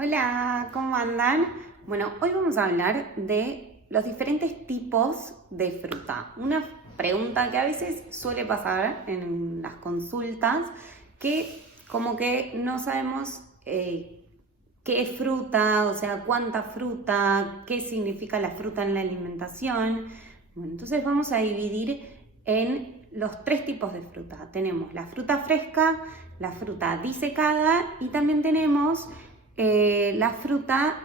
Hola, ¿cómo andan? Bueno, hoy vamos a hablar de los diferentes tipos de fruta. Una pregunta que a veces suele pasar en las consultas, que como que no sabemos qué es fruta, o sea, cuánta fruta, qué significa la fruta en la alimentación. Bueno, entonces vamos a dividir en los tres tipos de fruta. Tenemos la fruta fresca, la fruta disecada y también tenemos la fruta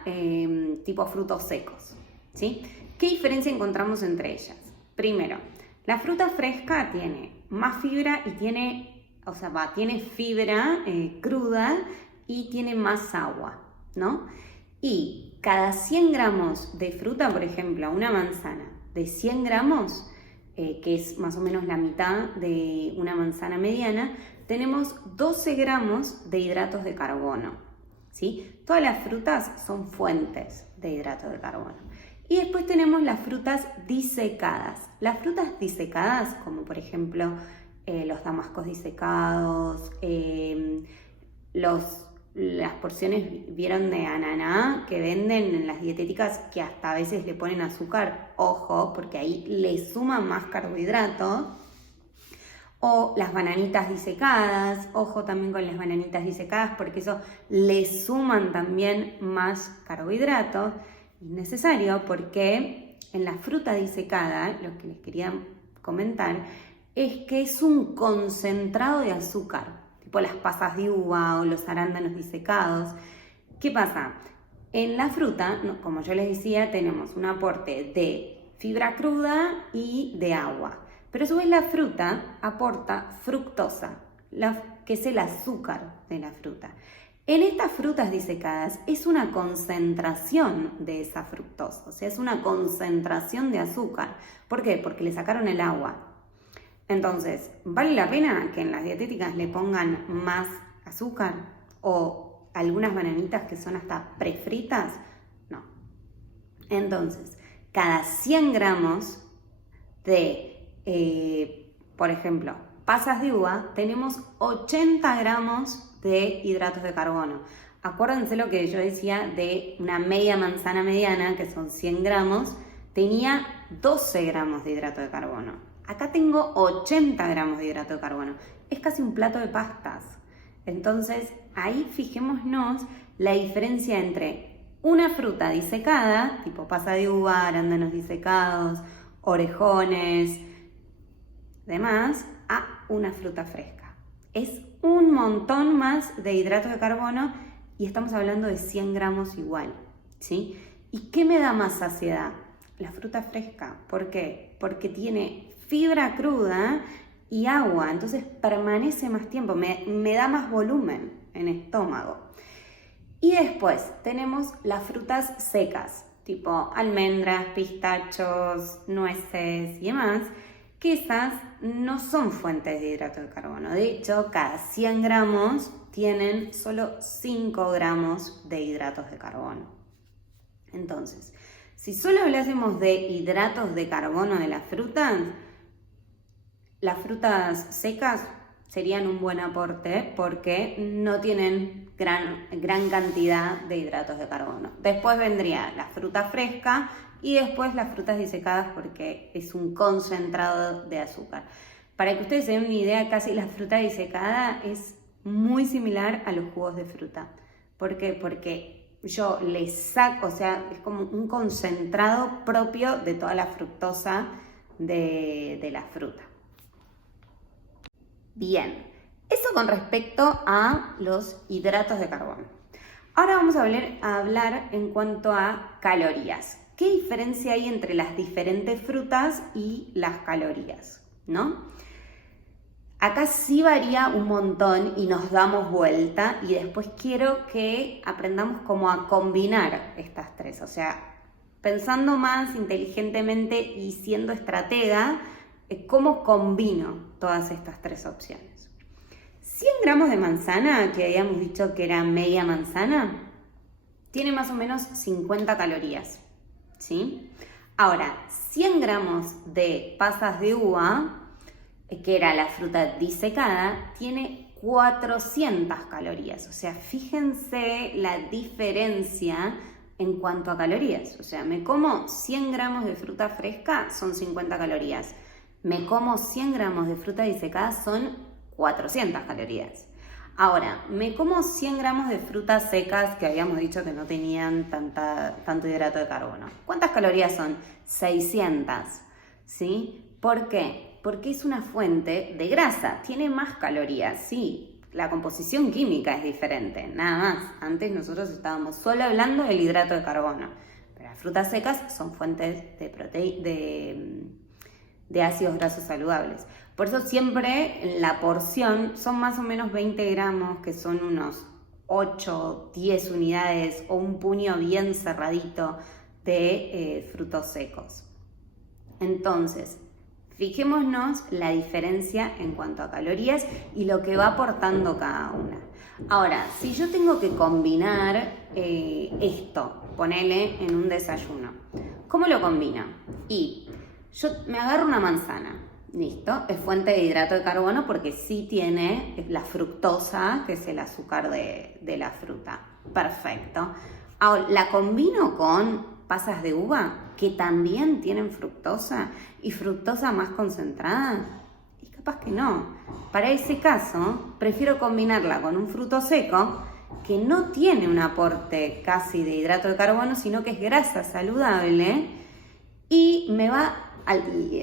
tipo frutos secos, ¿sí? ¿Qué diferencia encontramos entre ellas? Primero, la fruta fresca tiene más fibra y tiene fibra cruda y tiene más agua, ¿no? Y cada 100 gramos de fruta, por ejemplo, una manzana de 100 gramos, que es más o menos la mitad de una manzana mediana, tenemos 12 gramos de hidratos de carbono. ¿Sí? Todas las frutas son fuentes de hidratos de carbono. Y después tenemos las frutas disecadas. Las frutas disecadas, como por ejemplo los damascos disecados, las porciones, vieron, de ananá que venden en las dietéticas, que hasta a veces le ponen azúcar, ojo, porque ahí le suman más carbohidratos. O las bananitas disecadas, ojo también con las bananitas disecadas porque eso le suman también más carbohidratos. Innecesario porque en la fruta disecada, lo que les quería comentar, es que es un concentrado de azúcar, tipo las pasas de uva o los arándanos disecados. ¿Qué pasa? En la fruta, como yo les decía, tenemos un aporte de fibra cruda y de agua. Pero a su vez la fruta aporta fructosa, que es el azúcar de la fruta. En estas frutas disecadas es una concentración de esa fructosa, o sea, es una concentración de azúcar. ¿Por qué? Porque le sacaron el agua. Entonces, ¿vale la pena que en las dietéticas le pongan más azúcar? ¿O algunas bananitas que son hasta prefritas? No. Entonces, cada 100 gramos de por ejemplo, pasas de uva, tenemos 80 gramos de hidratos de carbono. Acuérdense lo que yo decía de una media manzana mediana, que son 100 gramos, tenía 12 gramos de hidrato de carbono. Acá tengo 80 gramos de hidrato de carbono. Es casi un plato de pastas. Entonces, ahí fijémonos la diferencia entre una fruta disecada, tipo pasa de uva, arándanos disecados, orejones, demás, a una fruta fresca. Es un montón más de hidratos de carbono y estamos hablando de 100 gramos igual, ¿sí? ¿Y qué me da más saciedad? La fruta fresca. ¿Por qué? Porque tiene fibra cruda y agua, entonces permanece más tiempo, me da más volumen en estómago. Y después tenemos las frutas secas, tipo almendras, pistachos, nueces y demás, que esas no son fuentes de hidrato de carbono. De hecho, cada 100 gramos tienen solo 5 gramos de hidratos de carbono. Entonces, si solo hablásemos de hidratos de carbono de las secas serían un buen aporte porque no tienen gran cantidad de hidratos de carbono. Después vendría la fruta fresca y después las frutas disecadas porque es un concentrado de azúcar. Para que ustedes se den una idea, casi la fruta disecada es muy similar a los jugos de fruta. ¿Por qué? Porque yo le saco, o sea, es como un concentrado propio de toda la fructosa de la fruta. Bien, eso con respecto a los hidratos de carbono. Ahora vamos a hablar en cuanto a calorías. ¿Qué diferencia hay entre las diferentes frutas y las calorías? ¿No? Acá sí varía un montón y nos damos vuelta y después quiero que aprendamos cómo a combinar estas tres. O sea, pensando más inteligentemente y siendo estratega, cómo combino todas estas tres opciones. 100 gramos de manzana, que habíamos dicho que era media manzana, tiene más o menos 50 calorías, ¿sí? Ahora, 100 gramos de pasas de uva, que era la fruta disecada, tiene 400 calorías. O sea, fíjense la diferencia en cuanto a calorías. O sea, me como 100 gramos de fruta fresca, son 50 calorías. Me como 100 gramos de fruta disecada, son 400 calorías. Ahora, me como 100 gramos de frutas secas que habíamos dicho que no tenían tanto hidrato de carbono. ¿Cuántas calorías son? 600, ¿sí? ¿Por qué? Porque es una fuente de grasa, tiene más calorías, sí. La composición química es diferente, nada más. Antes nosotros estábamos solo hablando del hidrato de carbono, pero las frutas secas son fuentes de ácidos grasos saludables. Por eso siempre la porción son más o menos 20 gramos, que son unos 8, 10 unidades o un puño bien cerradito de frutos secos. Entonces, fijémonos la diferencia en cuanto a calorías y lo que va aportando cada una. Ahora, si yo tengo que combinar esto, ponele en un desayuno, ¿cómo lo combino? Y yo me agarro una manzana, listo, es fuente de hidrato de carbono porque sí tiene la fructosa, que es el azúcar de la fruta. Perfecto. Ahora, la combino con pasas de uva, que también tienen fructosa y fructosa más concentrada. Y capaz que no. Para ese caso, prefiero combinarla con un fruto seco que no tiene un aporte casi de hidrato de carbono, sino que es grasa saludable y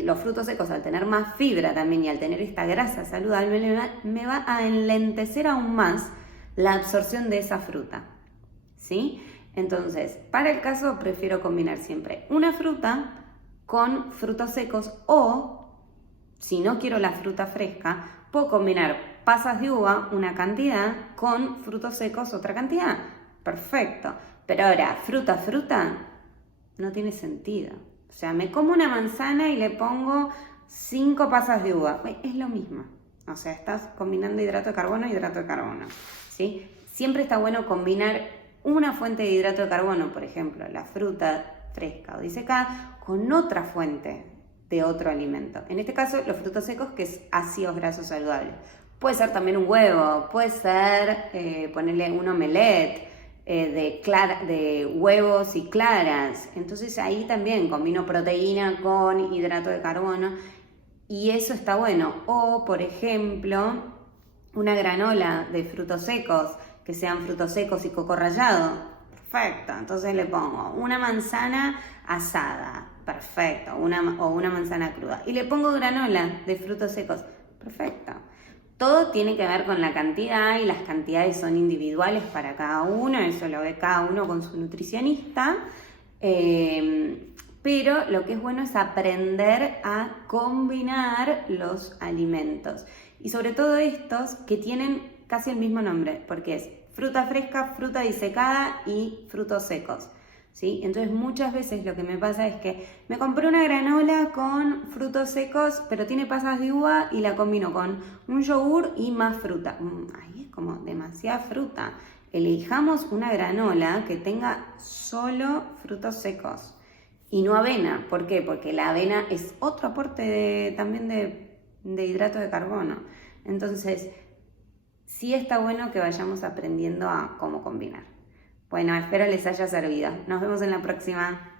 los frutos secos, al tener más fibra también y al tener esta grasa saludable, me va a enlentecer aún más la absorción de esa fruta, ¿sí? Entonces, para el caso, prefiero combinar siempre una fruta con frutos secos o, si no quiero la fruta fresca, puedo combinar pasas de uva, una cantidad, con frutos secos, otra cantidad. Perfecto. Pero ahora, fruta, no tiene sentido. O sea, me como una manzana y le pongo 5 pasas de uva. Es lo mismo. O sea, estás combinando hidrato de carbono, ¿sí? Siempre está bueno combinar una fuente de hidrato de carbono, por ejemplo, la fruta fresca o disecada, con otra fuente de otro alimento. En este caso, los frutos secos, que es ácidos grasos saludables. Puede ser también un huevo, puede ser ponerle un omelette de huevos y claras. Entonces ahí también combino proteína con hidrato de carbono y eso está bueno. O, por ejemplo, una granola de frutos secos, que sean frutos secos y coco rallado. Perfecto, entonces le pongo una manzana asada, perfecto, o una manzana cruda. Y le pongo granola de frutos secos, perfecto. Todo tiene que ver con la cantidad y las cantidades son individuales para cada uno, eso lo ve cada uno con su nutricionista. Pero lo que es bueno es aprender a combinar los alimentos. Y sobre todo estos que tienen casi el mismo nombre, porque es fruta fresca, fruta disecada y frutos secos, ¿sí? Entonces muchas veces lo que me pasa es que me compré una granola con frutos secos, pero tiene pasas de uva y la combino con un yogur y más fruta. Ahí es como demasiada fruta. Elijamos una granola que tenga solo frutos secos y no avena. ¿Por qué? Porque la avena es otro aporte también de hidrato de carbono. Entonces, sí está bueno que vayamos aprendiendo a cómo combinar. Bueno, espero les haya servido. Nos vemos en la próxima.